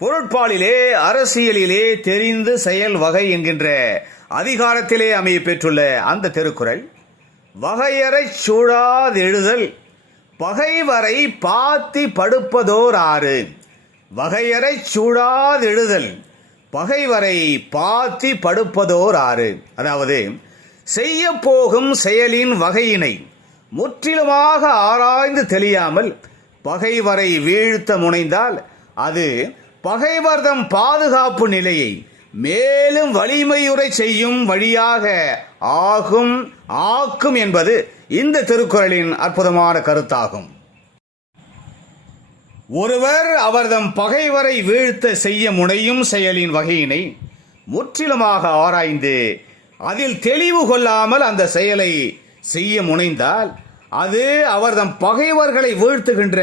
பொருட்பாலிலே அரசியலிலே தெரிந்து செயல் வகை என்கின்ற அதிகாரத்திலே அமைய பெற்றுள்ள அந்த திருக்குறள் வகையறைச் சூழாதெழுதல் பகைவரை பாத்தி படுப்பதோர் ஆறு. வகையறை சூழாதெழுதல் பகைவரை பாத்தி படுப்பதோர் ஆறு. அதாவது செய்ய போகும் செயலின் வகையினை முற்றிலுமாக ஆராய்ந்து தெளியாமல் பகைவரை வீழ்த்த முனைந்தால் அது பகைவர்தம் பாதுகாப்பு நிலையை மேலும் வலிமையுரை செய்யும் வழியாக ஆகும் ஆக்கும் என்பது இந்த திருக்குறளின் அற்புதமான கருத்தாகும். ஒருவர் அவர்தம் பகைவரை வீழ்த்த செய்ய முனையும் செயலின் வகையினை முற்றிலுமாக ஆராய்ந்து அதில் தெளிவு கொள்ளாமல் அந்த செயலை செய்ய முனைந்தால் அது அவர்தம் பகைவர்களை வீழ்த்துகின்ற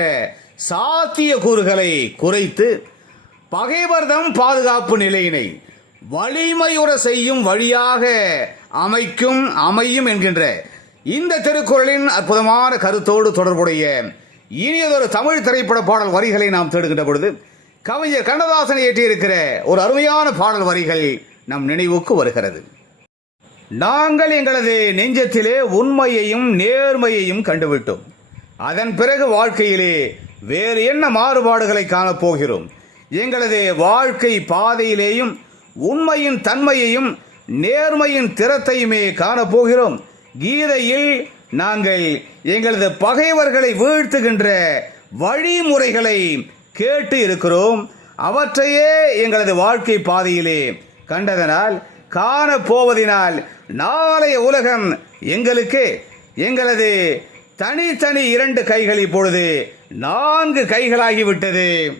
சாத்திய கூறுகளை குறைத்து பகைவர்தம் பாதுகாப்பு நிலையினை வலிமையுற செய்யும் வழியாக அமைக்கும் அமையும் என்கின்ற இந்த திருக்குறளின் அற்புதமான கருத்தோடு தொடர்புடைய இனியதொரு தமிழ் திரைப்பட பாடல் வரிகளை நாம் தேடுகின்ற பொழுது கவிஞர் கண்ணதாசன் இயற்றியிருக்கிற ஒரு அருமையான பாடல் வரிகள் நம் நினைவுக்கு வருகிறது. நாங்கள் எங்களது நெஞ்சத்திலே உண்மையையும் நேர்மையையும் கண்டுவிட்டோம். அதன் பிறகு வாழ்க்கையிலே வேறு என்ன மாறுபாடுகளை காணப்போகிறோம்? எங்களது வாழ்க்கை பாதையிலேயும் உண்மையின் தன்மையையும் நேர்மையின் திறத்தையுமே காணப்போகிறோம். கீதையில் நாங்கள் எங்களது பகைவர்களை வீழ்த்துகின்ற வழிமுறைகளை கேட்டு இருக்கிறோம். அவற்றையே எங்களது வாழ்க்கை பாதையிலே கண்டதனால் காணப்போவதினால் நாளைய உலகம் எங்களுக்கு எங்களது தனித்தனி இரண்டு கைகள் இப்பொழுது நான்கு கைகளாகிவிட்டது.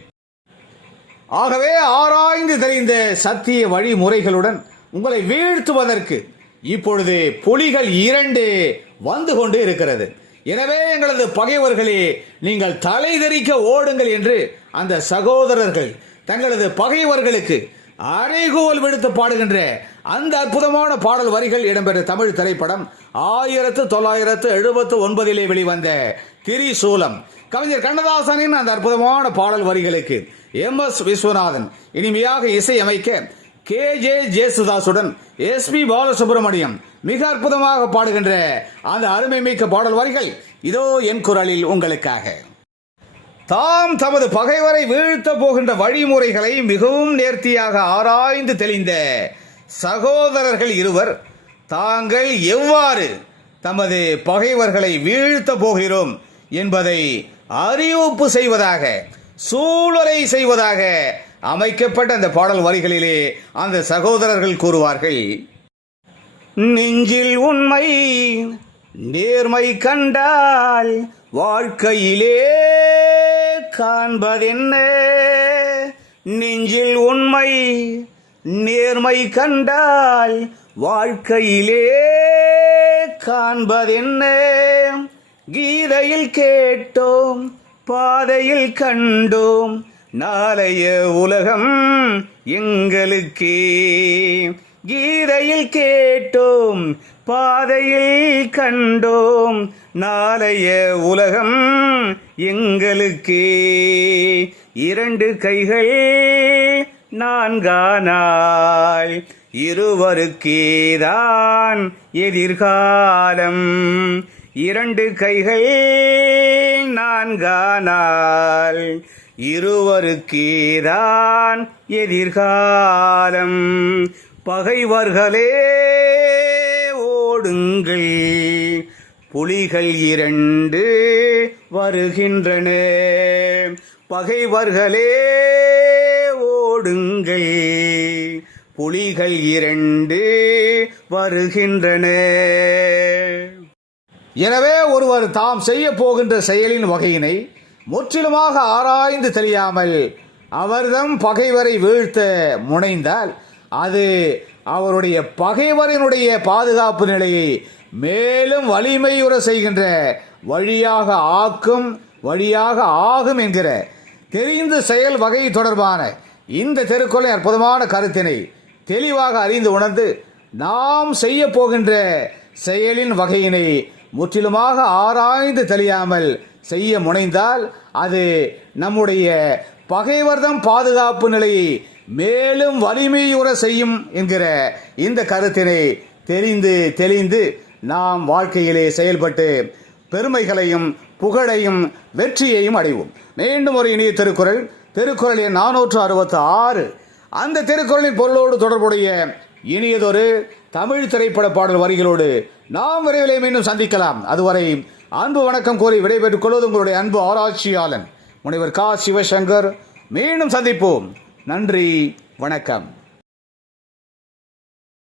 ஆகவே ஆராய்ந்து தெரிந்த சத்திய வழிமுறைகளுடன் உங்களை வீழ்த்துவதற்கு இப்பொழுது புலிகள் இரண்டு வந்து கொண்டு இருக்கிறது. எனவே எங்களது பகைவர்களே நீங்கள் தலை தெறிக்க ஓடுங்கள் என்று அந்த சகோதரர்கள் தங்களது பகைவர்களுக்கு அறைகோல் விடுத்து பாடுகின்ற அந்த அற்புதமான பாடல் வரிகள் இடம்பெற்ற தமிழ் திரைப்படம் ஆயிரத்து தொள்ளாயிரத்து எழுபத்து ஒன்பதிலே வெளிவந்த திரிசூலம். கவிஞர் கண்ணதாசனின் அந்த அற்புதமான பாடல் வரிகளுக்கு எம் எஸ் விஸ்வநாதன். இனிமையாக இசையமைக்க கே. ஜே. ஜேசுதாசுடன் எஸ். பி. பாலசுப்ரமணியம் மிக அற்புதமாக பாடுகின்ற அந்த அருமை மிக்க பாடல் வரிகள் இதோ என் குரலில் உங்களுக்காக. தாம் தமது பகைவரை வீழ்த்த போகின்ற வழிமுறைகளை மிகவும் நேர்த்தியாக ஆராய்ந்து தெளிந்த சகோதரர்கள் இருவர் தாங்கள் எவ்வாறு தமது பகைவர்களை வீழ்த்த போகிறோம் என்பதை அறிவிப்பு செய்வதாக சூழலை செய்வதாக அமைக்கப்பட்ட அந்த பாடல் வரிகளிலே அந்த சகோதரர்கள் கூறுவார்கள். நெஞ்சில் உண்மை நேர்மை கண்டால் வாழ்க்கையிலே காண்பதென்ன? நெஞ்சில் உண்மை நேர்மை கண்டால் வாழ்க்கையிலே காண்பதென்ன? கீதையில் கேட்டோம் பாதையில் கண்டோம் நாளைய உலகம் எங்களுக்கே. கீதையில் கேட்டோம் பாதையில் கண்டோம் நாளைய உலகம் எங்களுக்கே. இரண்டு கைகள் நான்கானால் இருவருக்கேதான் எதிர்காலம். இரண்டு கைகள் நான்கானால் இருவருக்கேதான் எதிர்காலம். பகைவர்களே ஓடுங்கள். புலிகள் இரண்டு வருகின்றன. பகைவர்களே ஓடுங்கள். புலிகள் இரண்டு வருகின்றன. எனவே ஒருவர் தாம் செய்ய போகின்ற செயலின் வகையினை முற்றிலுமாக ஆராய்ந்து தெரியாமல் அவர்தம் பகைவரை வீழ்த்த முனைந்தால் அது அவருடைய பகைவரினுடைய பாதுகாப்பு நிலையை மேலும் வலிமையுற செய்கின்ற வழியாக ஆக்கும் வழியாக ஆகும் என்கிற தெரிந்த செயல் வகை தொடர்பான இந்த திருக்குறளை அற்புதமான கருத்தினை தெளிவாக அறிந்து உணர்ந்து நாம் செய்ய போகின்ற செயலின் வகையினை முற்றிலுமாக ஆராய்ந்து தெளியாமல் செய்ய முனைந்தால் அது நம்முடைய பகைவர்தம் பாதுகாப்பு நிலையை மேலும் வலிமையுற செய்யும் என்கிற இந்த கருத்தினை தெரிந்து தெளிந்து நாம் வாழ்க்கையிலே செயல்பட்டு பெருமைகளையும் புகழையும் வெற்றியையும் அடைவோம். மீண்டும் ஒரு இனிய திருக்குறள் திருக்குறள் எண் நானூற்று அறுபத்தி ஆறு. அந்த திருக்குறளின் பொருளோடு தொடர்புடைய இனியதொரு தமிழ் திரைப்பட பாடல் வரிகளோடு நாம் விரைவிலே மீண்டும் சந்திக்கலாம். அதுவரை அன்பு வணக்கம் கோரி விடைபெற்றுக் கொள்வது உங்களுடைய அன்பு ஆராய்ச்சியாளன் முனைவர் கா. சிவசங்கர். மீண்டும் சந்திப்போம். நன்றி வணக்கம்.